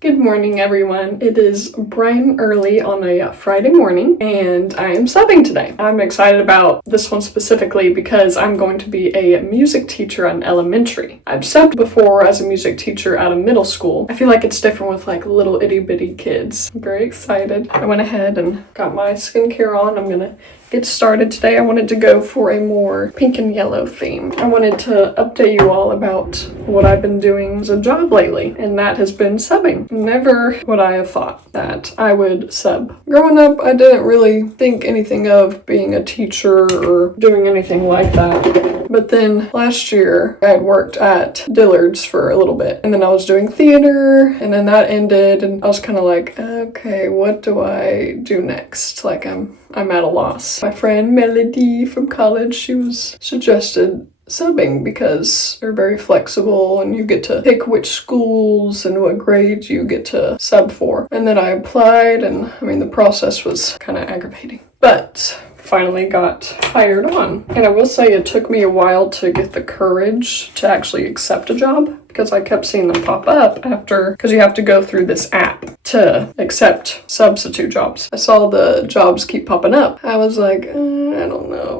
Good morning, everyone. It is bright and early on a Friday morning, and I am subbing today. I'm excited about this one specifically because I'm going to be a music teacher in elementary. I've subbed before as a music teacher at a middle school. I feel like it's different with like little itty bitty kids. I'm very excited. I went ahead and got my skincare on. I'm gonna get started today. I wanted to go for a more pink and yellow theme. I wanted to update you all about what I've been doing as a job lately, and that has been subbing. Never would I have thought that I would sub. Growing up, I didn't really think anything of being a teacher or doing anything like that. But then last year, I had worked at Dillard's for a little bit, and then I was doing theater, and then that ended, and I was kind of like, okay, what do I do next? Like, I'm at a loss. My friend Melody from college, she was suggested subbing because they're very flexible and you get to pick which schools and what grades you get to sub for. And then I applied, and the process was kind of aggravating. But finally got hired on. And I will say it took me a while to get the courage to actually accept a job, because I kept seeing them pop up because you have to go through this app to accept substitute jobs. I saw the jobs keep popping up. I was like, I don't know.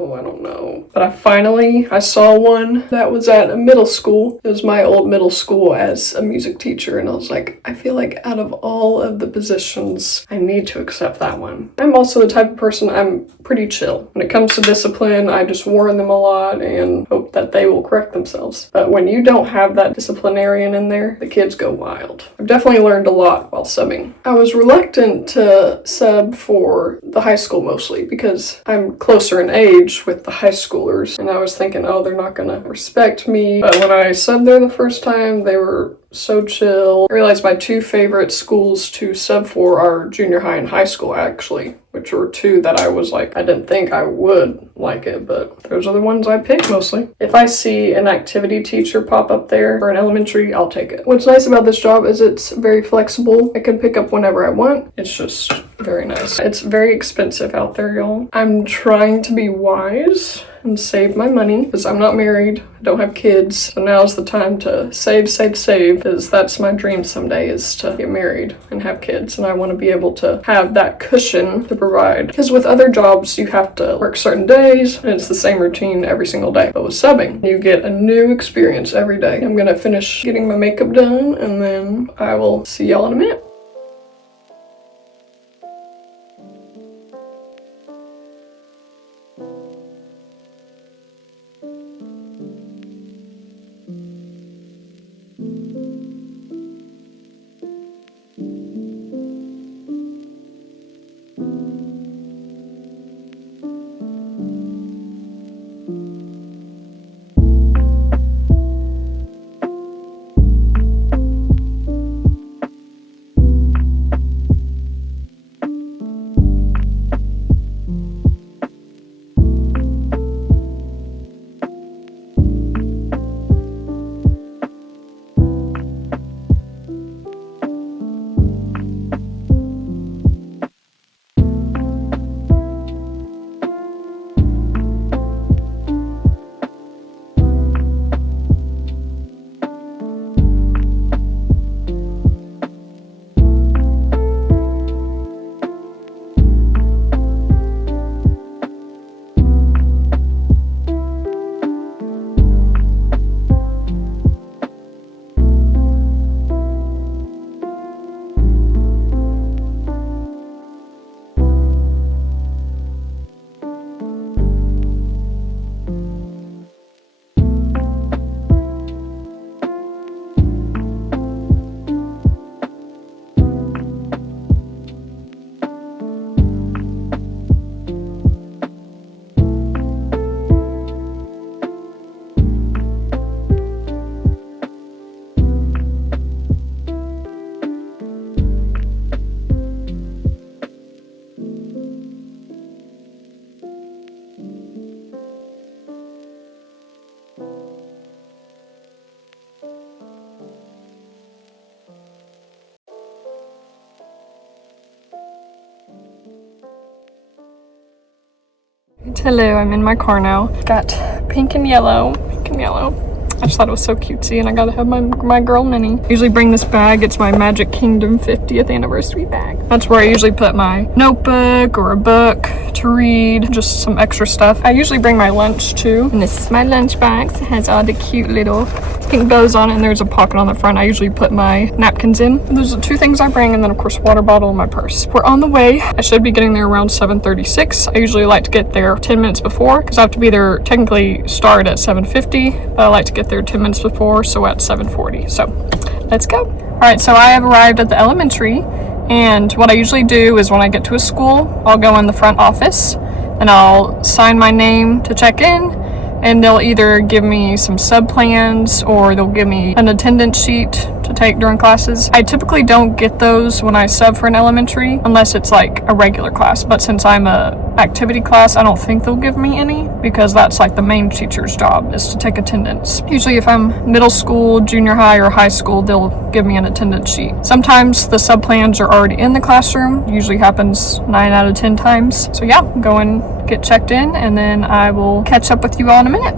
But I saw one that was at a middle school. It was my old middle school as a music teacher, and I was like, I feel like out of all of the positions, I need to accept that one. I'm also the type of person, I'm pretty chill. When it comes to discipline, I just warn them a lot and hope that they will correct themselves. But when you don't have that disciplinarian in there, the kids go wild. I've definitely learned a lot while subbing. I was reluctant to sub for the high school mostly because I'm closer in age with the high schoolers, and I was thinking, oh, they're not gonna respect me. But when I subbed there the first time, they were so chill. I realized my two favorite schools to sub for are junior high and high school, actually, which were two that I was like, I didn't think I would like it, but those are the ones I pick mostly. If I see an activity teacher pop up there for an elementary, I'll take it. What's nice about this job is it's very flexible. I can pick up whenever I want. It's just very nice. It's very expensive out there, y'all. I'm trying to be wise and save my money because I'm not married, I don't have kids, so now's the time to save, because that's my dream someday, is to get married and have kids, and I want to be able to have that cushion to provide. Because with other jobs, you have to work certain days, and it's the same routine every single day. But with subbing, you get a new experience every day. I'm gonna finish getting my makeup done, and then I will see y'all in a minute. Hello, I'm in my car now. Got pink and yellow. I just thought it was so cutesy, and I gotta have my girl Minnie. I usually bring this bag. It's my Magic Kingdom 50th anniversary bag. That's where I usually put my notebook or a book to read, just some extra stuff. I usually bring my lunch too, and this is my lunch box. It has all the cute little pink bows on it, and there's a pocket on the front. I usually put my napkins in. And those are the two things I bring, and then of course water bottle and my purse. We're on the way. I should be getting there around 7:36. I usually like to get there 10 minutes before because I have to be there, technically start at 7:50, but I like to get there 10 minutes before, so at 7:40. So let's go. All right, so I have arrived at the elementary, and what I usually do is when I get to a school, I'll go in the front office and I'll sign my name to check in, and they'll either give me some sub plans or they'll give me an attendance sheet to take during classes. I typically don't get those when I sub for an elementary unless it's like a regular class, but since I'm a activity class, I don't think they'll give me any because that's like the main teacher's job is to take attendance. Usually if I'm middle school, junior high, or high school, they'll give me an attendance sheet. Sometimes the sub plans are already in the classroom. Usually happens 9 out of 10 times. So yeah, go and get checked in, and then I will catch up with you all in a minute.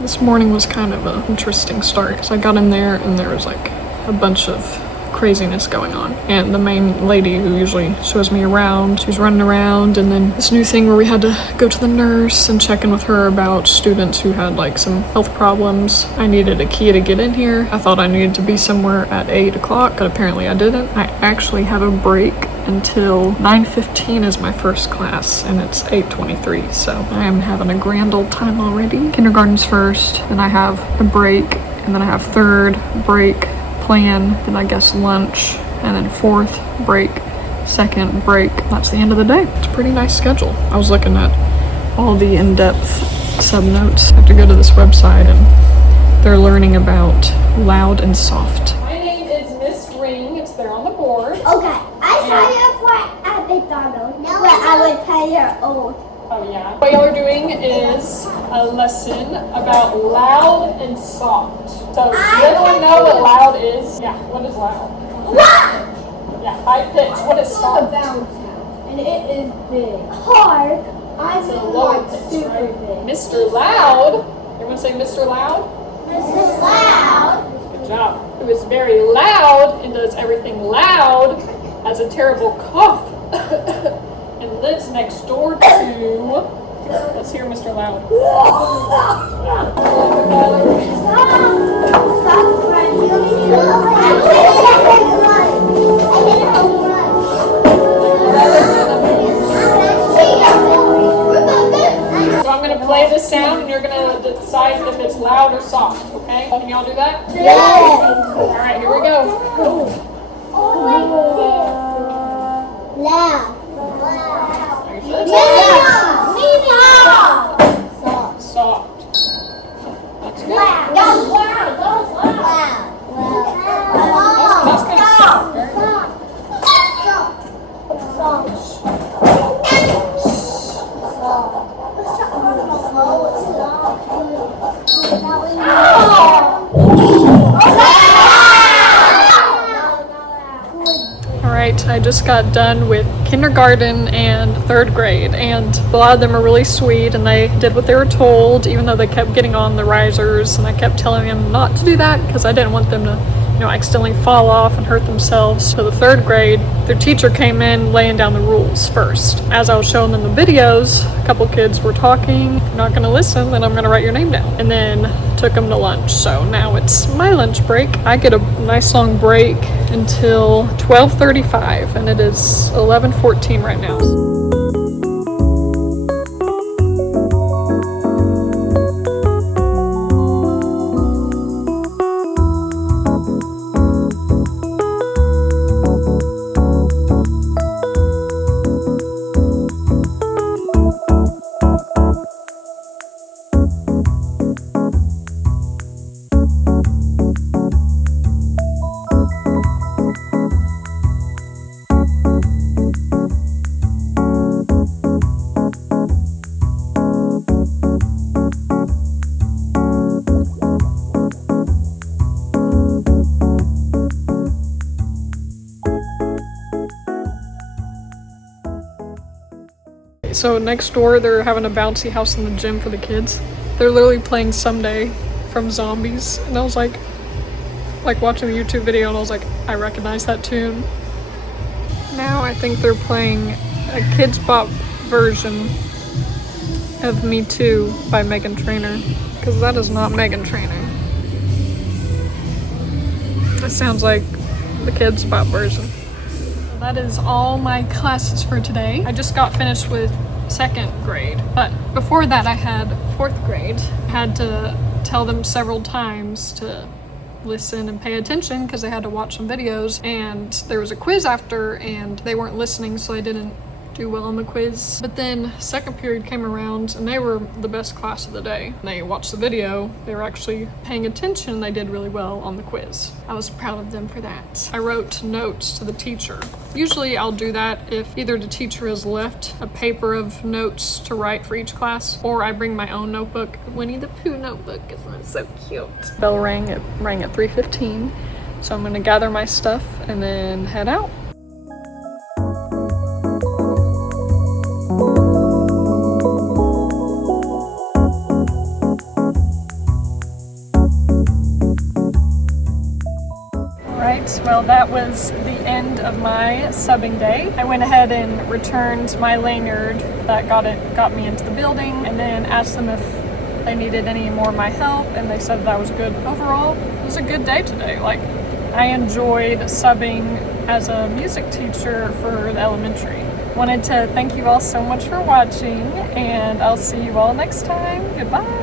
This morning was kind of an interesting start because I got in there and there was like a bunch of craziness going on, and the main lady who usually shows me around, she was running around, and then this new thing where we had to go to the nurse and check in with her about students who had like some health problems. I needed a key to get in here. I thought I needed to be somewhere at 8 o'clock, but apparently I didn't. I actually have a break until 9:15 is my first class, and it's 8:23, so I am having a grand old time already. Kindergarten's first, then I have a break, and then I have third break plan, then I guess lunch, and then fourth break, second break. That's the end of the day. It's a pretty nice schedule. I was looking at all the in-depth sub notes. I have to go to this website, and they're learning about loud and soft. My name is Miss Ring. It's there on the board. Okay, I saw you at McDonald's, but I would pay your old. Oh yeah. What y'all are doing is a lesson about loud and soft. So does everyone know what loud is? Yeah, what is loud? Loud! Yeah, high pitch. What is soft? And it is big. Hard. I It's a mean low like pitch, super right? big. Mr. Loud. Everyone say Mr. Loud? Mrs. Loud. Good job. Who is very loud and does everything loud, has a terrible cough, and lives next door to, let's hear Mr. Loud. So I'm going to play this sound, and you're going to decide if it's loud or soft, okay? Can y'all do that? Yes. All right, here we go. Loud. Soft. That's good. Loud. That's kind of soft, right? Alright, I just got done with kindergarten and third grade, and a lot of them are really sweet and they did what they were told, even though they kept getting on the risers, and I kept telling them not to do that because I didn't want them to, accidentally fall off and hurt themselves. So the third grade, their teacher came in laying down the rules first. As I was showing them the videos, a couple kids were talking. If you're not going to listen, then I'm going to write your name down. And then took them to lunch. So now it's my lunch break. I get a nice long break until 12:35, and it is 11:14 right now. So next door, they're having a bouncy house in the gym for the kids. They're literally playing Someday from Zombies, and I was like watching the YouTube video, and I was like, I recognize that tune. Now I think they're playing a Kids Bop version of Me Too by Meghan Trainor, because that is not Meghan Trainor. That sounds like the Kids Bop version. That is all my classes for today. I just got finished with 2nd grade, but before that I had 4th grade. I had to tell them several times to listen and pay attention because they had to watch some videos, and there was a quiz after and they weren't listening, so I didn't do well on the quiz. But then 2nd period came around and they were the best class of the day. They watched the video, they were actually paying attention, and they did really well on the quiz. I was proud of them for that. I wrote notes to the teacher. Usually I'll do that if either the teacher has left a paper of notes to write for each class, or I bring my own notebook. Winnie the Pooh notebook, isn't it so cute? Bell rang, it rang at 3:15, so I'm gonna gather my stuff and then head out. Well, that was the end of my subbing day. I went ahead and returned my lanyard that got me into the building, and then asked them if they needed any more of my help, and they said that was good. Overall, it was a good day today. Like, I enjoyed subbing as a music teacher for the elementary. Wanted to thank you all so much for watching, and I'll see you all next time. Goodbye.